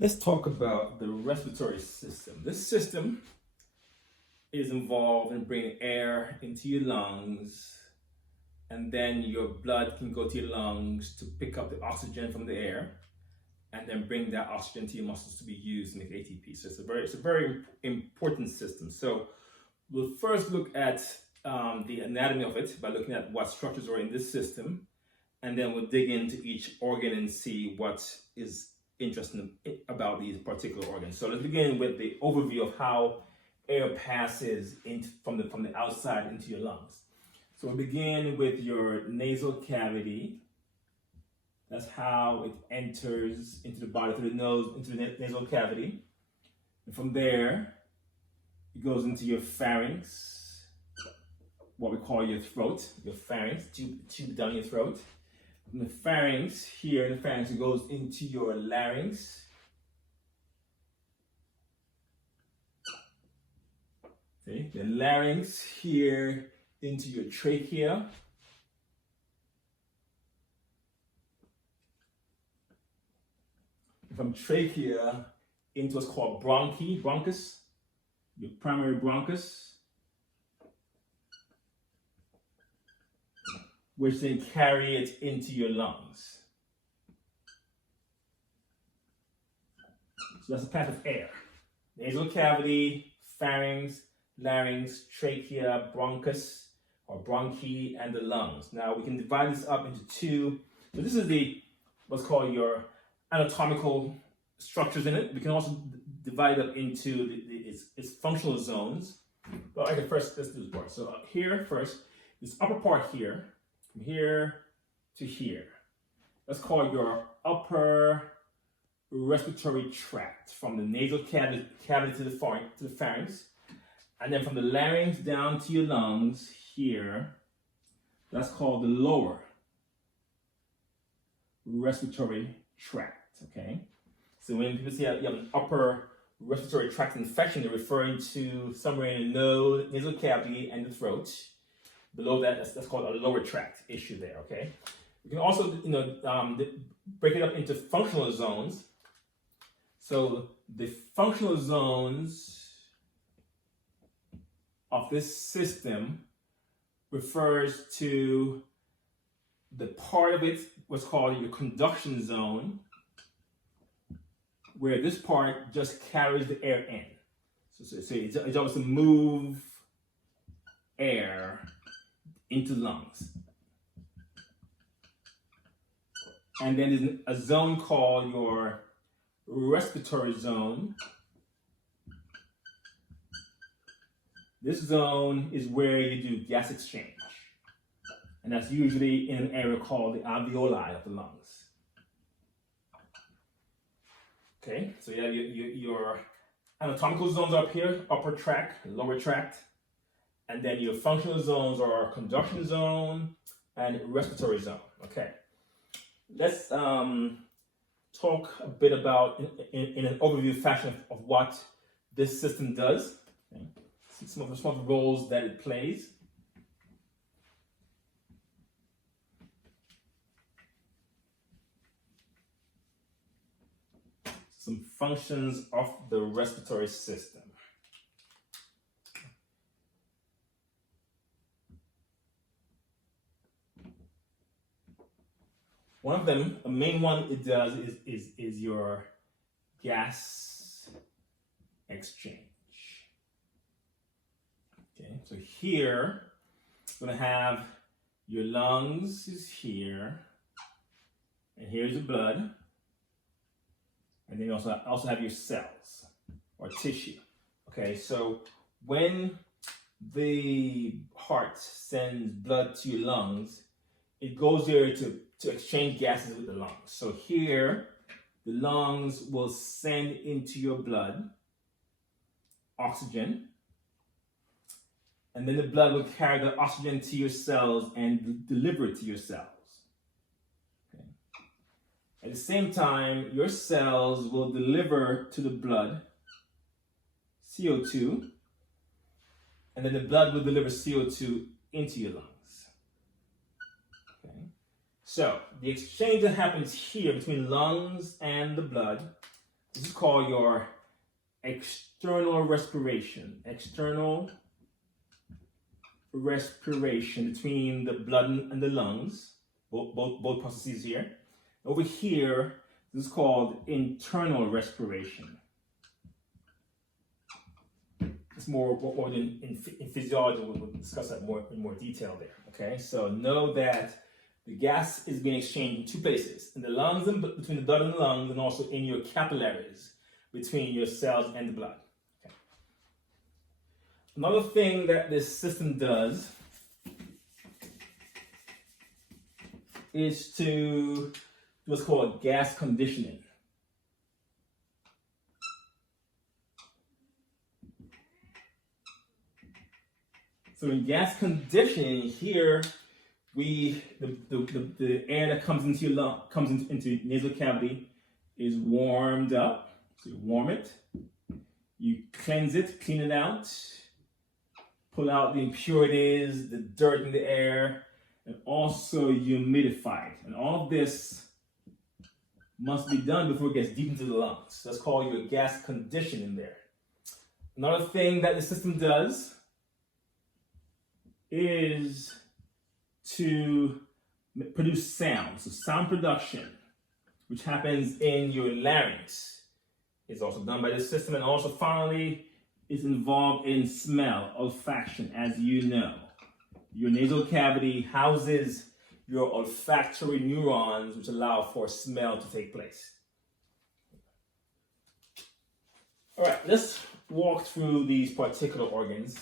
Let's talk about the respiratory system. This system is involved in bringing air into your lungs, and then your blood can go to your lungs to pick up the oxygen from the air, and then bring that oxygen to your muscles to be used to make ATP. So it's a very important system. So we'll first look at the anatomy of it by looking at what structures are in this system, and then we'll dig into each organ and see what is interesting about these particular organs. So let's begin with the overview of how air passes from the outside into your lungs. So we'll begin with your nasal cavity. That's how it enters into the body through the nose, into the nasal cavity. And from there, it goes into your pharynx, what we call your throat, your pharynx, tube down your throat. From the pharynx, here in the pharynx, it goes into your larynx. Okay, the larynx here into your trachea. From trachea into what's called bronchus, your primary bronchus, which then carry it into your lungs. So that's a path of air. Nasal cavity, pharynx, larynx, trachea, bronchus, or bronchi, and the lungs. Now we can divide this up into two. So this is what's called your anatomical structures in it. We can also divide it up into its functional zones. Well, I can first, let's do this part. So here first, this upper part here, from here to here. That's called your upper respiratory tract, from the nasal cavity to the pharynx, and then from the larynx down to your lungs here. That's called the lower respiratory tract. Okay, so when people say you have an upper respiratory tract infection, they're referring to somewhere in the nose, nasal cavity, and the throat. Below that, that's called a lower tract issue there. Okay, you can also break it up into functional zones. So the functional zones of this system refers to the part of it what's called your conduction zone, where this part just carries the air in. So it's always to move air into lungs. And then there's a zone called your respiratory zone. This zone is where you do gas exchange. And that's usually in an area called the alveoli of the lungs. Okay, so you have your anatomical zones up here, upper tract, lower tract. And then your functional zones are conduction zone and respiratory zone. Okay, let's talk a bit about, in an overview fashion, of what this system does. Okay. Some of the roles that it plays. Some functions of the respiratory system. One of them, the main one it does is your gas exchange. Okay, so here we're gonna have your lungs is here, and here's the blood, and then you also have your cells or tissue. Okay, so when the heart sends blood to your lungs, it goes there to exchange gases with the lungs. So here, the lungs will send into your blood oxygen, and then the blood will carry the oxygen to your cells and deliver it to your cells. Okay. At the same time, your cells will deliver to the blood CO2, and then the blood will deliver CO2 into your lungs. So the exchange that happens here between lungs and the blood This is called your external respiration. External respiration between the blood and the lungs. Both processes here. Over here, this is called internal respiration. It's more than in physiology. We'll discuss that in more detail there. Okay, so know that the gas is being exchanged in two places: in the lungs, and between the blood and the lungs, and also in your capillaries between your cells and the blood. Okay. Another thing that this system does is to do what's called gas conditioning. So in gas conditioning, here the air that comes into your lung, into nasal cavity is warmed up. So you warm it, you cleanse it, clean it out, pull out the impurities, the dirt in the air, and also humidify it. And all of this must be done before it gets deep into the lungs. That's called your gas conditioning there. Another thing that the system does is to produce sound. So sound production, which happens in your larynx, is also done by this system, and also finally is involved in smell, olfaction. As you know, your nasal cavity houses your olfactory neurons, which allow for smell to take place. All right, let's walk through these particular organs.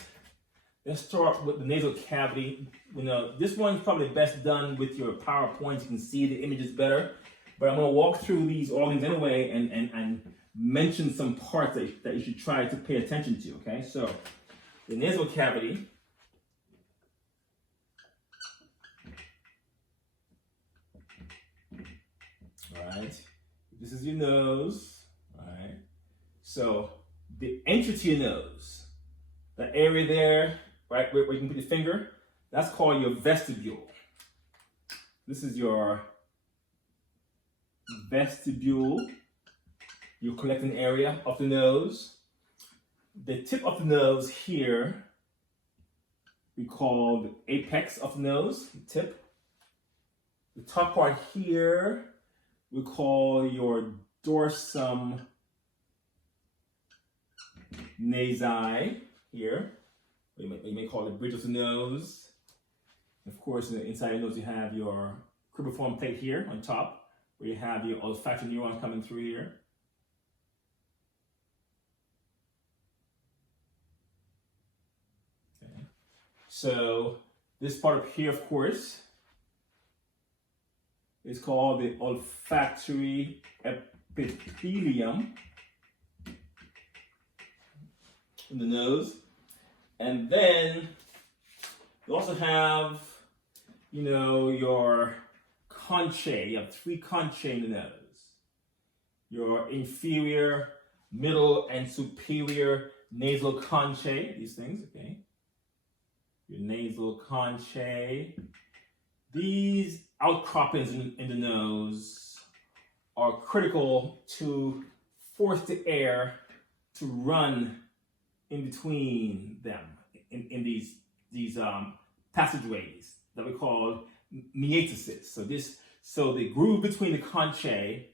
Let's start with the nasal cavity. You know, this one's probably best done with your PowerPoint. You can see the images better. But I'm going to walk through these organs anyway and mention some parts that you should try to pay attention to, okay? So, the nasal cavity. All right. This is your nose. All right. So, the entry to your nose, the area there, right, where you can put your finger, that's called your vestibule. This is your vestibule, your collecting area of the nose. The tip of the nose here, we call the apex of the nose, the tip. The top part here, we call your dorsum nasi here. You may call it bridge of the nose. Of course, inside the nose, you have your cribriform plate here on top, where you have your olfactory neurons coming through here. Okay. So this part up here, of course, is called the olfactory epithelium in the nose. And then you also have, you know, your conchae. You have three conchae in the nose. Your inferior, middle, and superior nasal conchae, these things, okay? Your nasal conchae. These outcroppings in the nose are critical to force the air to run in between them, in these passageways that we call meatuses. So the groove between the conchae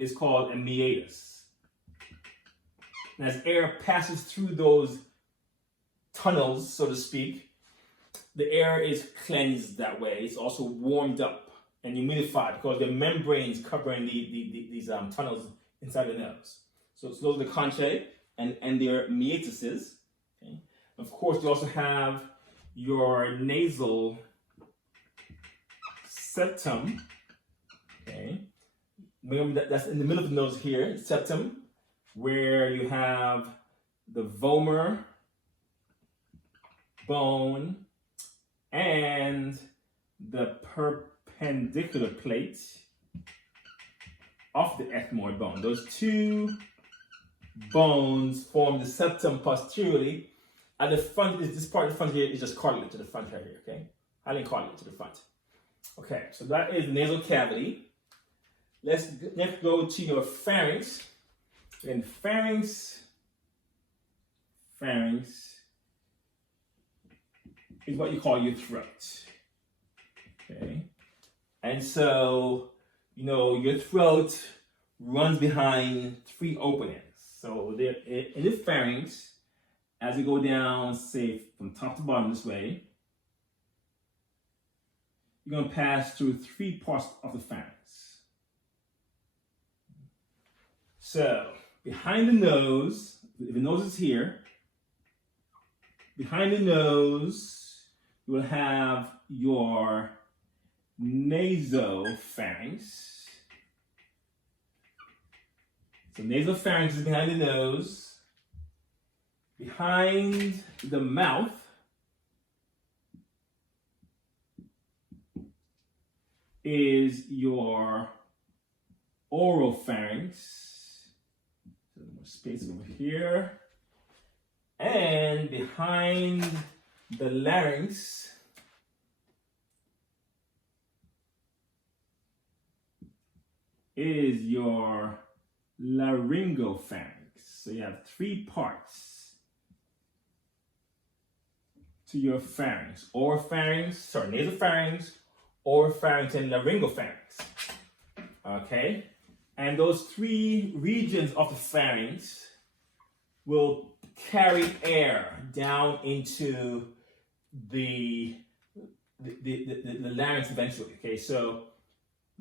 is called a meatus. And as air passes through those tunnels, so to speak, the air is cleansed that way. It's also warmed up and humidified because the membranes covering these tunnels inside the nose. So those are the conchae and their meatuses. Okay. Of course, you also have your nasal septum. Okay. Remember that's in the middle of the nose here, septum, where you have the vomer bone and the perpendicular plate of the ethmoid bone. Those two bones form the septum posteriorly. At the front, this part of the front here is just cartilage to the front here, okay? Hyaline cartilage to the front. Okay, so that is the nasal cavity. Let's next go to your pharynx. And pharynx is what you call your throat. Okay. And so, your throat runs behind three openings. So there in the pharynx, as you go down, say from top to bottom this way, you're going to pass through three parts of the pharynx. So behind the nose, if the nose is here, behind the nose, you will have your nasopharynx. So nasopharynx is behind the nose. Behind the mouth is your oral pharynx. So more space over here. And behind the larynx is your laryngopharynx. So you have three parts to your pharynx: nasopharynx, oropharynx, and laryngopharynx. Okay? And those three regions of the pharynx will carry air down into the larynx eventually. Okay, so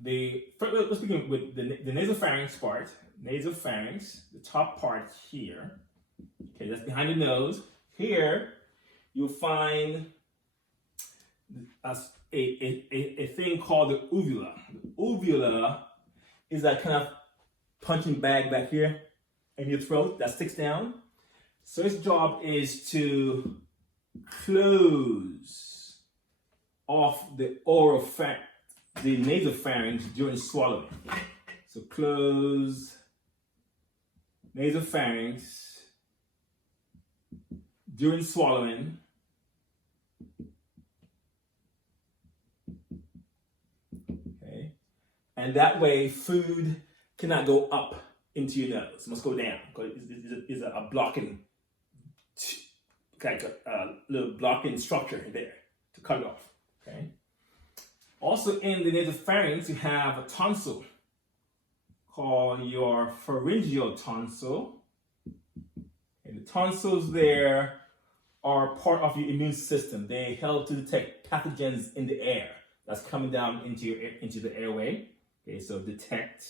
let's begin with the nasopharynx part. Nasopharynx, the top part here. Okay, that's behind the nose. Here, you'll find a thing called the uvula. The uvula is that kind of punching bag back here in your throat that sticks down. So its job is to close off the nasopharynx during swallowing. So close nasopharynx during swallowing. Okay. And that way food cannot go up into your nose. It must go down because it's a blocking, like a little blocking structure there to cut it off. Okay. Also in the nasopharynx, you have a tonsil called your pharyngeal tonsil. And the tonsils there are part of your immune system. They help to detect pathogens in the air that's coming down into the airway. Okay, so detect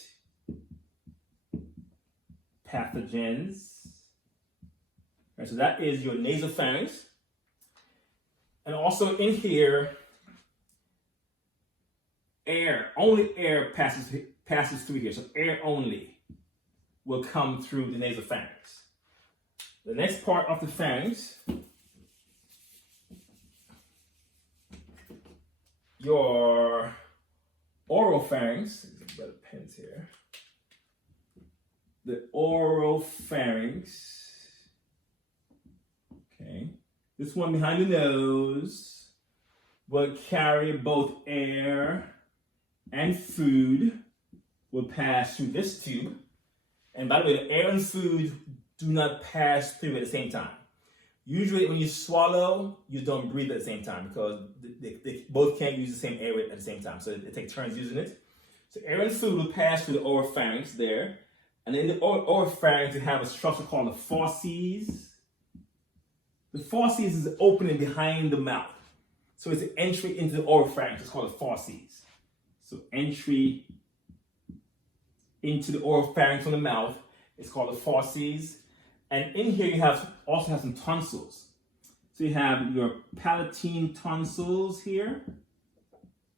pathogens. Right, so that is your nasopharynx. And also in here, only air passes through here. So air only will come through the nasopharynx. The next part of the pharynx, your oral pharynx. There's better pens here. The oral pharynx. Okay. This one behind the nose will carry both air and food will pass through this tube. And by the way, the air and food do not pass through at the same time. Usually when you swallow, you don't breathe at the same time because they both can't use the same airway at the same time. So they take turns using it. So air and food will pass through the oral pharynx there. And in the oral pharynx, you have a structure called the fauces. The fauces is the opening behind the mouth. So it's an entry into the oral pharynx. It's called the fauces. So entry into the oral pharynx from the mouth is called the fauces. And in here you also have some tonsils. So you have your palatine tonsils here,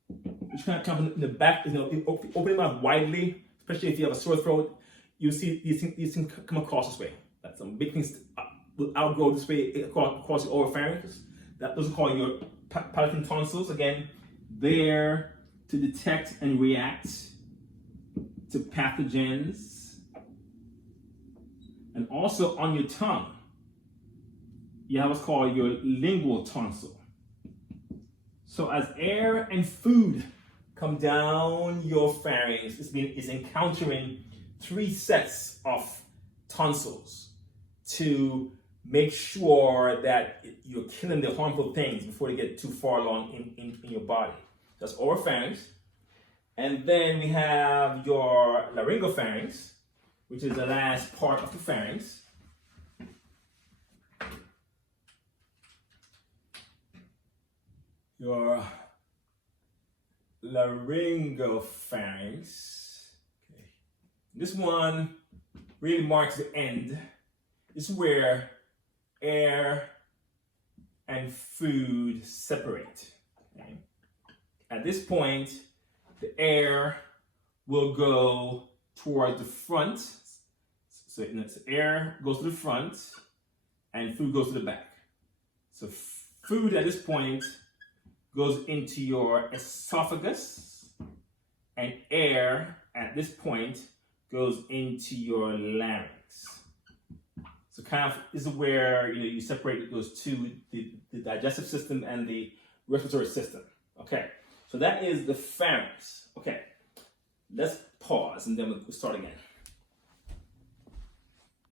which kind of come in the back. Open your mouth widely, especially if you have a sore throat. You see these things come across this way. That's some big things will outgrow this way across the oral pharynx. Those are called your palatine tonsils. Again, there to detect and react to pathogens. And also on your tongue, you have what's called your lingual tonsil. So as air and food come down your pharynx. It's encountering 3 sets of tonsils to make sure that you're killing the harmful things before they get too far along in your body. That's oral pharynx. And then we have your laryngopharynx, which is the last part of the pharynx. Your laryngopharynx. Okay. This one really marks the end. This is where air and food separate. Okay. At this point, the air will go towards the front. So air goes to the front and food goes to the back. So food at this point goes into your esophagus, and air at this point goes into your larynx. So kind of this is where you separate those two, the digestive system and the respiratory system. Okay, so that is the pharynx. Okay, let's pause and then we'll start again.